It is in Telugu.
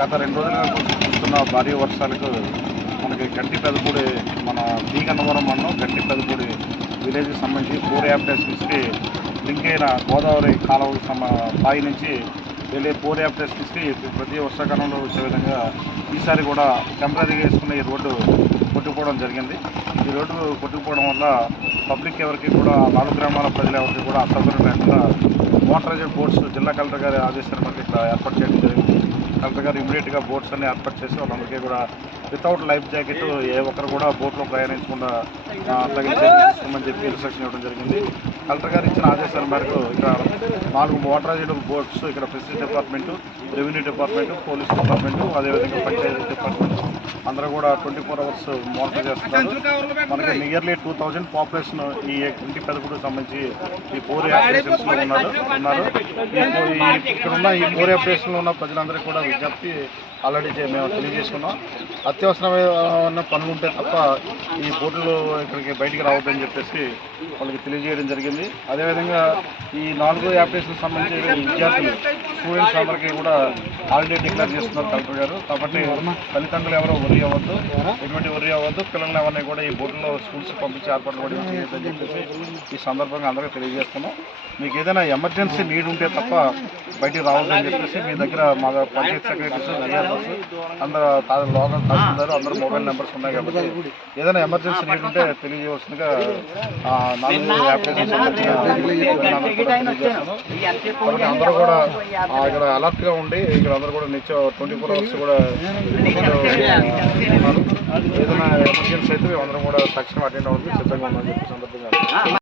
గత రెండు రోజులుగా కురుస్తున్న భారీ వర్షాలకు మనకి గట్టి పెదపూడి మన బీ గన్నవరం మండలం గట్టి పెదపూడి విలేజ్కి సంబంధించి పూర్ యాప్టేషన్స్కి లింక్ అయిన గోదావరి కాలువ సమ బాయి నుంచి వెళ్ళే పూర్ యాప్టేషన్స్కి ప్రతి వర్షాకాలంలో వచ్చే విధంగా ఈసారి కూడా టెంపరీగా వేసుకున్న ఈ రోడ్డు కొట్టుకుపోవడం జరిగింది. ఈ రోడ్డు కొట్టుకుపోవడం వల్ల పబ్లిక్ ఎవరికి కూడా నాలుగు గ్రామాల ప్రజలు ఎవరికి కూడా అసౌకర్యం లేకుండా మోటరైజ్డ్ బోర్డ్స్ జిల్లా కలెక్టర్ గారి ఆదేశాల మేరకు ఇక్కడ ఏర్పాటు చేయడం జరిగింది. కలెక్టర్ గారు ఇమీడియట్గా బోట్స్ అన్ని ఏర్పాటు చేసి వాళ్ళందరికీ కూడా వితౌట్ లైఫ్ జాకెట్ ఏ ఒక్కరు కూడా బోట్లో ప్రయాణించకుండా తగిన చేసుకోమని చెప్పి ఇన్స్ట్రక్షన్ ఇవ్వడం జరిగింది. కలెక్టర్ గారు ఇచ్చిన ఆదేశాల మేరకు ఇక్కడ నాలుగు మోటరైజ్డ్ బోట్స్ ఇక్కడ fisheries department revenue department police department అదేవిధంగా పంచాయతీ డిపార్ట్మెంట్ అందరూ కూడా ట్వంటీ ఫోర్ అవర్స్ మానిటర్ చేస్తున్నారు. మనకి నియర్లీ టూ థౌజండ్ పాపులేషన్ ఈ ఇంటి పెదకుడు సంబంధించి ఈ ఫోర్ యాప్లికేషన్స్లో ఉన్నారు ఉన్నారు. ఈ ఈ- ఇక్కడ ఉన్న ఈ ఫోర్ యాప్లికేషన్లో ఉన్న ప్రజలందరికీ కూడా విజ్ఞప్తి ఆల్రెడీ చే- మేము తెలియజేసుకున్నాం. అత్యవసరమైన పనులు ఉంటే తప్ప ఈ బోర్డులు ఇక్కడికి బయటికి రావద్దని చెప్పేసి వాళ్ళకి తెలియజేయడం జరిగింది. అదేవిధంగా ఈ నాలుగో యాప్లికేషన్ సంబంధించి విద్యార్థులు స్టూడెంట్స్ అందరికీ కూడా హాలిడే డిక్లేర్ చేస్తున్నారు కలెక్టర్ గారు. కాబట్టి తల్లిదండ్రులు ఎవరో వరి అవ్వద్దు ఎటువంటి వరి అవ్వద్దు. పిల్లల్ని ఎవరిని కూడా ఈ బోట్లో స్కూల్స్ పంపించి ఏర్పాటు కూడా చేయొద్దని చెప్పేసి ఈ సందర్భంగా అందరికీ తెలియజేస్తున్నాం. మీకు ఏదైనా ఎమర్జెన్సీ నీడ్ ఉంటే తప్ప బయటికి రావద్దని చెప్పేసి మీ దగ్గర మా పంచాయత్ సెక్రటరీస్ విఆర్ఓస్ అందరూ లోకల్ తహసీల్దార్ అందరూ మొబైల్ నెంబర్స్ ఉన్నాయి కాబట్టి ఏదైనా ఎమర్జెన్సీ నీడ్ ఉంటే తెలియజేయవలసిందిగా నాలుగు అప్లికేషన్స్ కాబట్టి అందరూ కూడా ఇక్కడ అలర్ట్గా ఉండి ఇక్కడ అందరూ కూడా నిత్యం ట్వంటీ ఫోర్ అవర్స్ కూడా ఉన్నారు. ఏదైనా ఎమర్జెన్సీ అయితే అందరం కూడా తక్షణం అటెండ్ అవ్వడానికి సిద్ధంగా ఉన్నాం చెప్పి సందర్భంగా